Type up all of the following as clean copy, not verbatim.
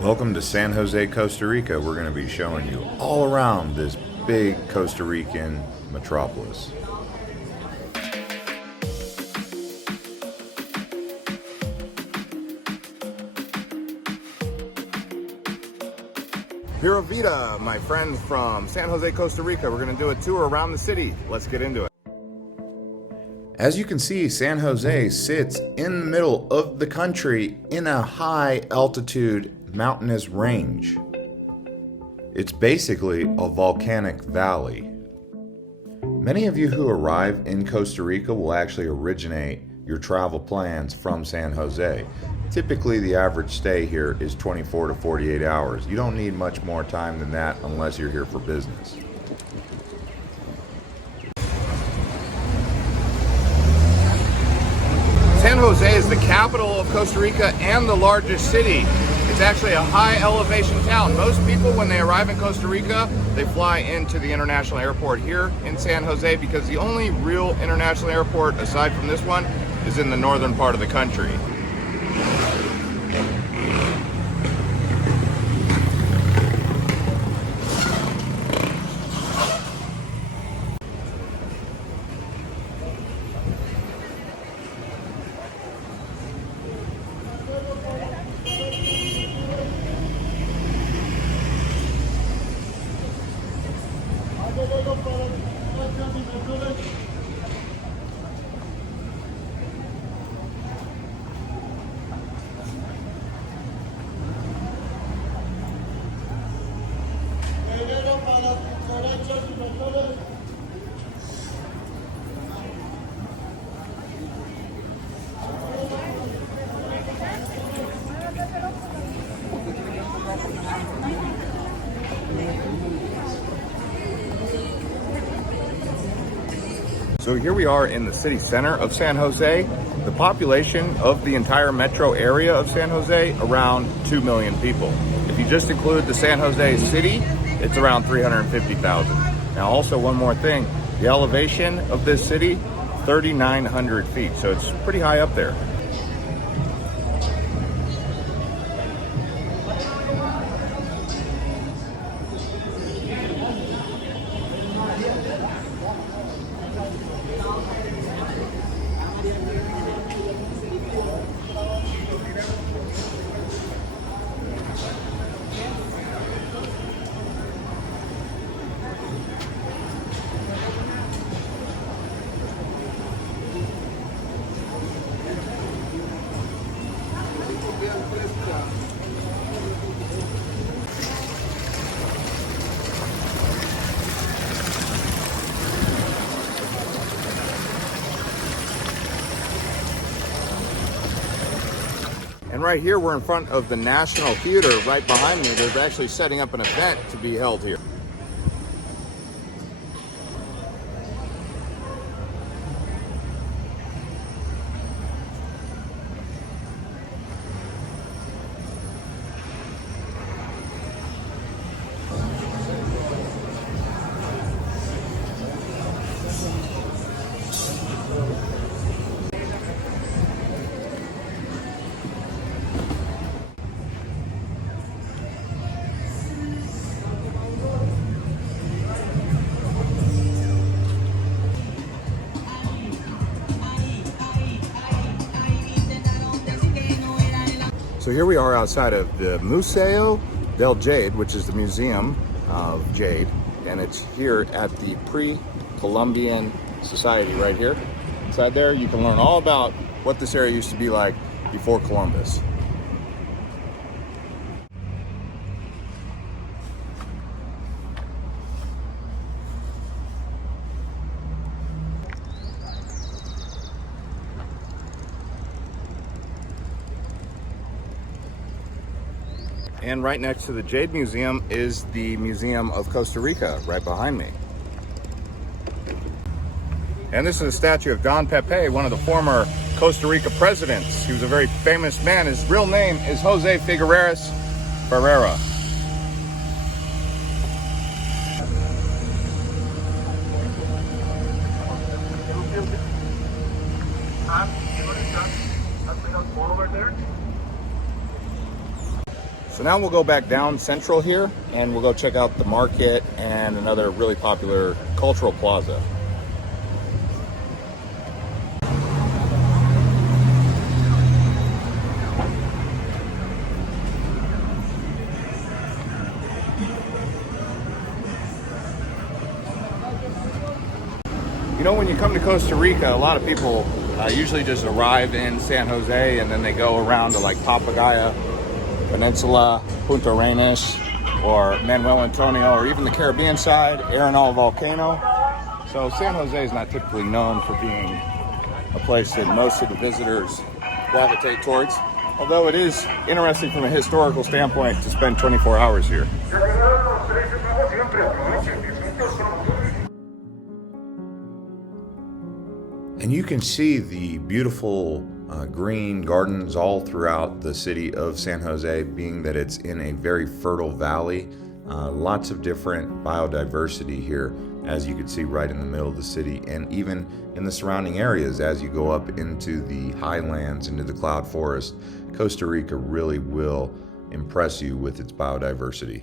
Welcome to San Jose, Costa Rica. We're going to be showing you all around this big Costa Rican metropolis. Pura Vida, my friends from San Jose, Costa Rica. We're going to do a tour around the city. Let's get into it. As you can see, San Jose sits in the middle of the country in a high altitude mountainous range. It's basically a volcanic valley. Many of you who arrive in Costa Rica will actually originate your travel plans from San Jose. Typically, the average stay here is 24 to 48 hours. You don't need much more time than that unless you're here for business. San Jose is the capital of Costa Rica and the largest city. It's actually a high elevation town. Most people, when they arrive in Costa Rica, they fly into the international airport here in San Jose because the only real international airport aside from this one is in the northern part of the country. So here we are in the city center of San Jose. The population of the entire metro area of San Jose, around 2 million people. If you just include the San Jose city, it's around 350,000. Now also one more thing, the elevation of this city, 3,900 feet. So it's pretty high up there. And right here, we're in front of the National Theater right behind me. They're actually setting up an event to be held here. So here we are outside of the Museo del Jade, which is the Museum of Jade, and it's here at the Pre-Columbian Society right here. Inside there, you can learn all about what this area used to be like before Columbus. And right next to the Jade Museum is the Museum of Costa Rica, right behind me. And this is a statue of Don Pepe, one of the former Costa Rica presidents. He was a very famous man. His real name is Jose Figueres Ferreira. So now we'll go back down Central here, and we'll go check out the market and another really popular cultural plaza. You know, when you come to Costa Rica, a lot of people usually just arrive in San Jose and then they go around to like Papagayo Peninsula, Punta Arenas, or Manuel Antonio, or even the Caribbean side, Arenal Volcano. So San Jose is not typically known for being a place that most of the visitors gravitate towards, although it is interesting from a historical standpoint to spend 24 hours here. And you can see the beautiful green gardens all throughout the city of San Jose, being that it's in a very fertile valley. Lots of different biodiversity here, as you can see right in the middle of the city, and even in the surrounding areas as you go up into the highlands, into the cloud forest. Costa Rica really will impress you with its biodiversity.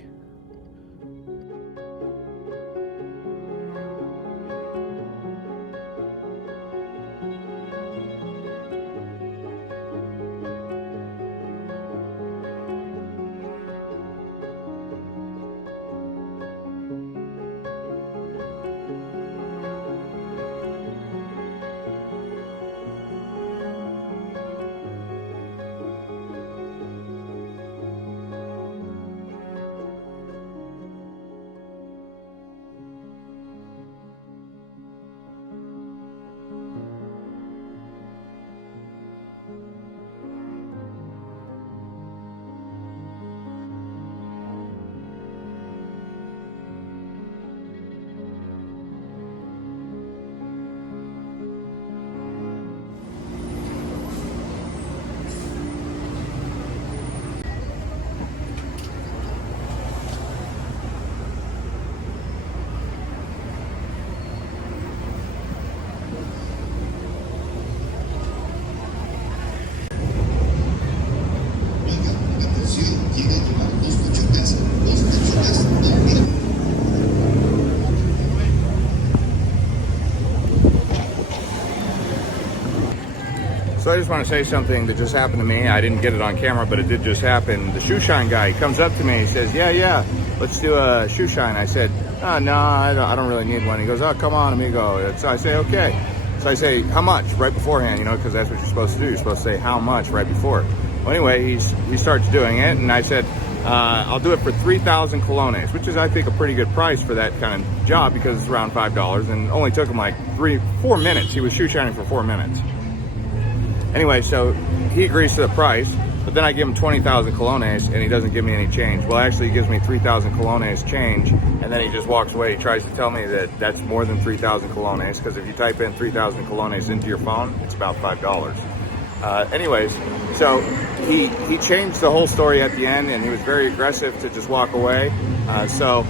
So I just want to say something that just happened to me. I didn't get it on camera, but it did just happen. The shoe shine guy comes up to me. He says, yeah, let's do a shoe shine. I said, no, I don't really need one. He goes, oh, come on, amigo. So I say, okay. So I say, how much? Right beforehand, because that's what you're supposed to do. You're supposed to say how much right before. Well, anyway, he starts doing it, and I said, I'll do it for 3,000 colones, which is, I think, a pretty good price for that kind of job because it's around $5, and only took him like 4 minutes. He was shoe shining for 4 minutes. Anyway, so he agrees to the price, but then I give him 20,000 colones and he doesn't give me any change. Well, actually, he gives me 3,000 colones change, and then he just walks away. He tries to tell me that that's more than 3,000 colones, because if you type in 3,000 colones into your phone, it's about $5. Anyways, so he changed the whole story at the end, and he was very aggressive to just walk away. So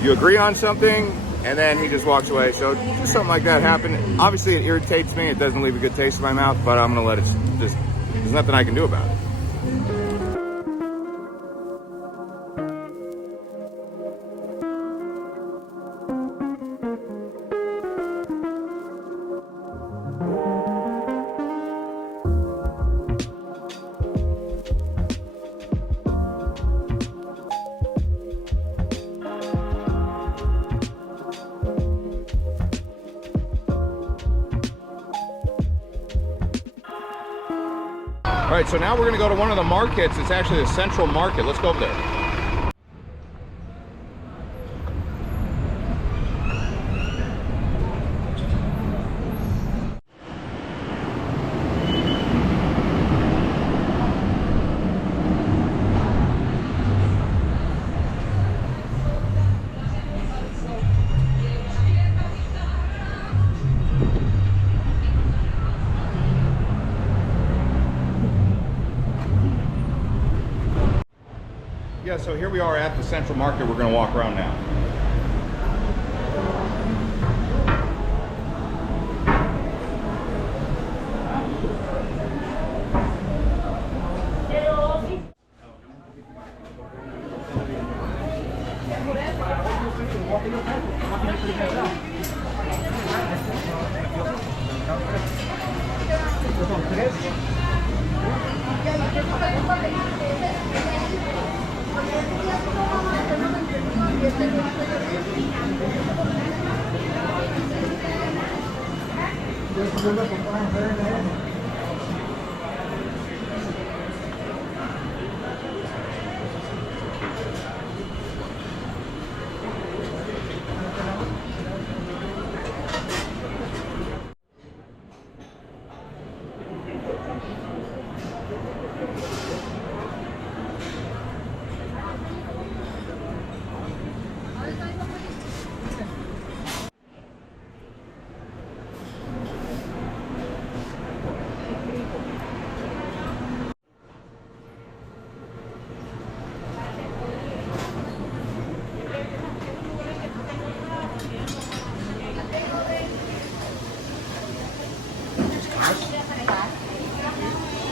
you agree on something, and then he just walks away. So just something like that happened. Obviously, it irritates me. It doesn't leave a good taste in my mouth, but I'm going to let it just, there's nothing I can do about it. All right, so now we're gonna go to one of the markets. It's actually the Central Market. Let's go over there. Yeah, so here we are at the Central Market. We're going to walk around now.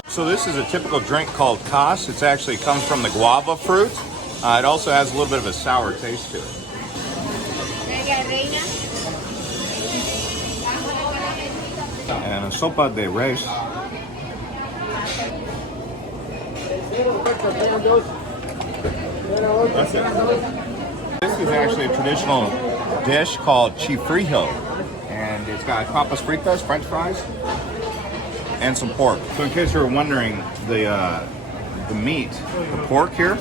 So this is a typical drink called COSTA. It actually comes from the guava fruit. It also has a little bit of a sour taste to it. And a sopa de res. That's it. This is actually a traditional dish called chifrijo. And it's got papas fritas, french fries, and some pork. So in case you were wondering, the meat, the pork here,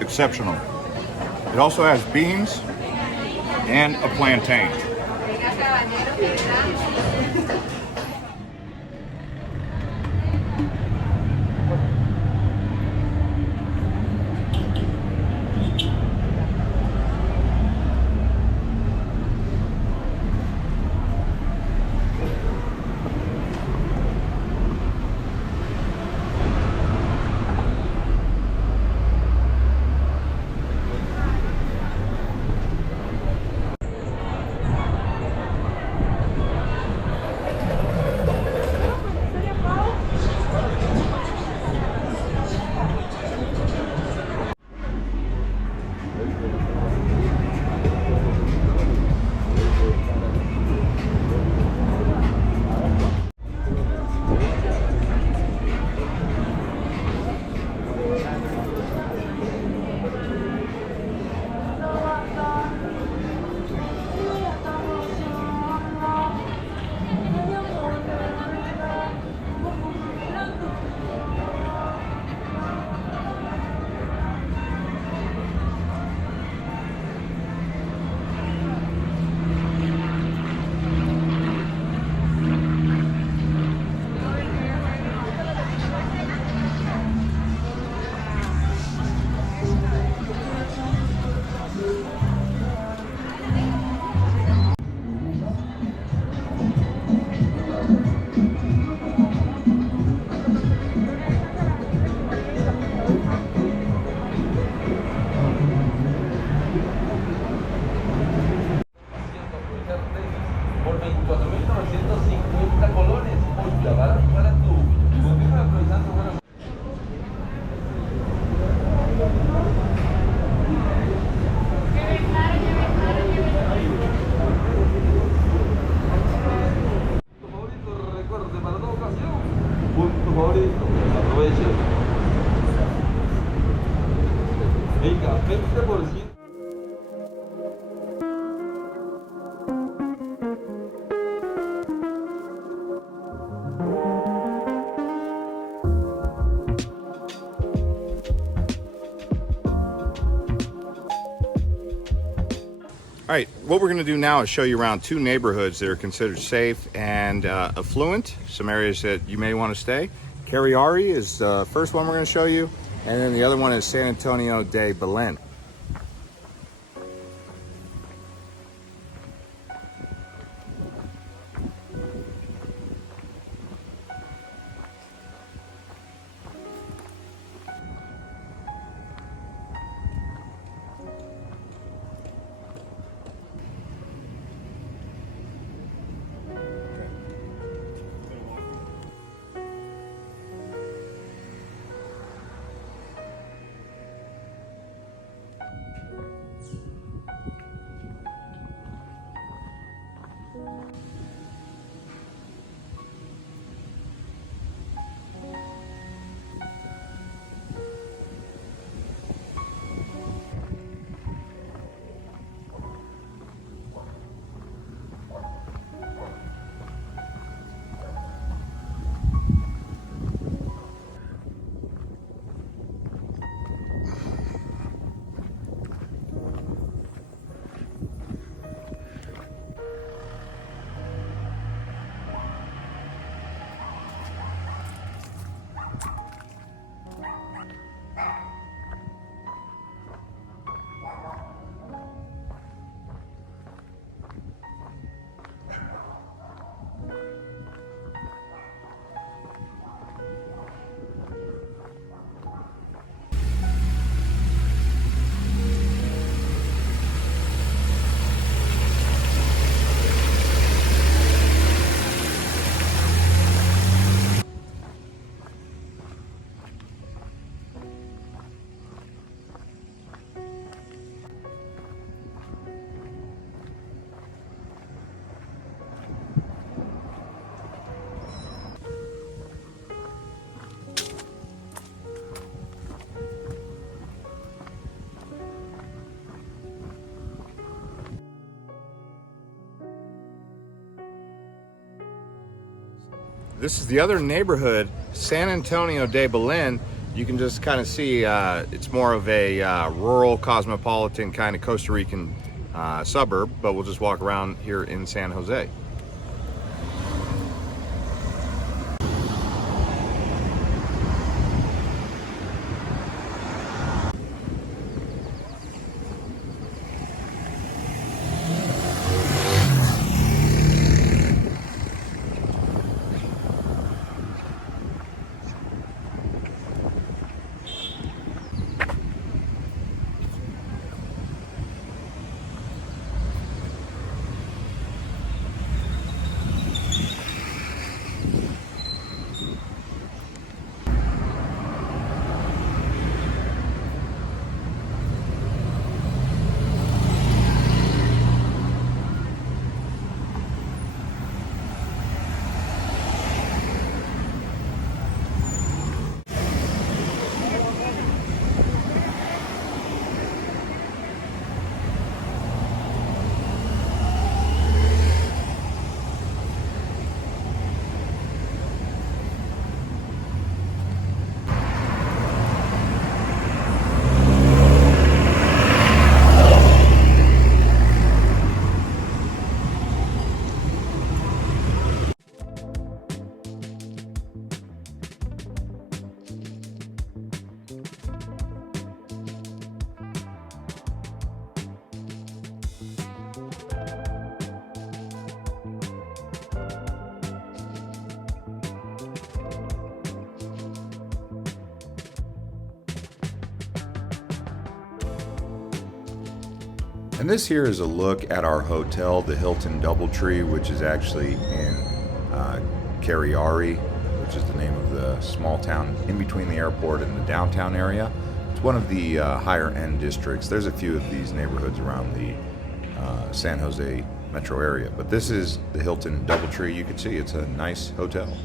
exceptional. It also has beans and a plantain. Venga, 20%. All right, what we're going to do now is show you around two neighborhoods that are considered safe and affluent, some areas that you may want to stay. Cariari is the first one we're going to show you, and then the other one is San Antonio de Belen. This is the other neighborhood, San Antonio de Belen. You can just kind of see it's more of a rural, cosmopolitan kind of Costa Rican suburb, but we'll just walk around here in San Jose. And this here is a look at our hotel, the Hilton Doubletree, which is actually in Cariari, which is the name of the small town in between the airport and the downtown area. It's one of the higher end districts. There's a few of these neighborhoods around the San Jose metro area, but this is the Hilton Doubletree. You can see it's a nice hotel.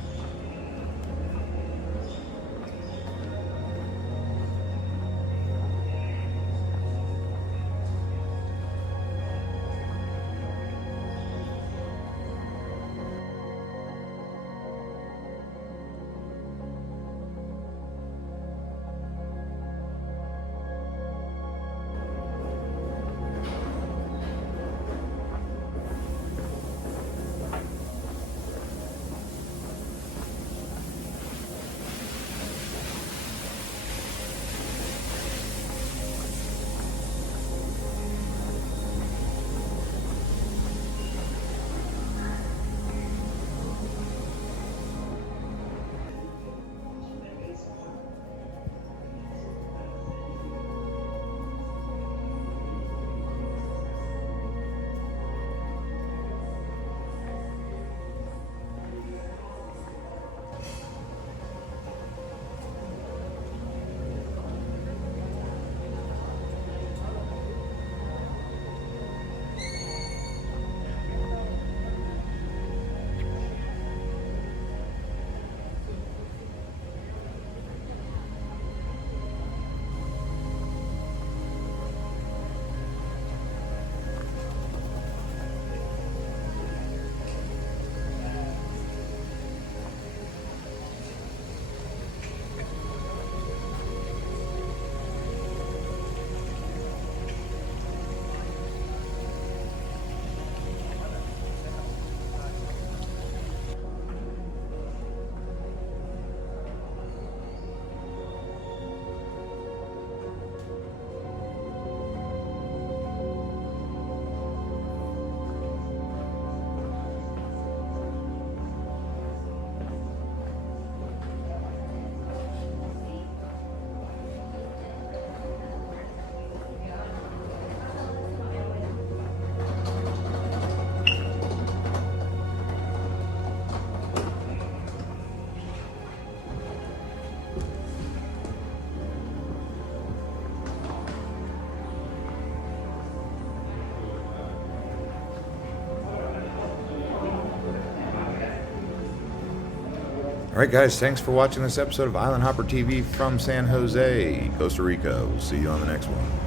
Alright guys, thanks for watching this episode of Island Hopper TV from San Jose, Costa Rica. We'll see you on the next one.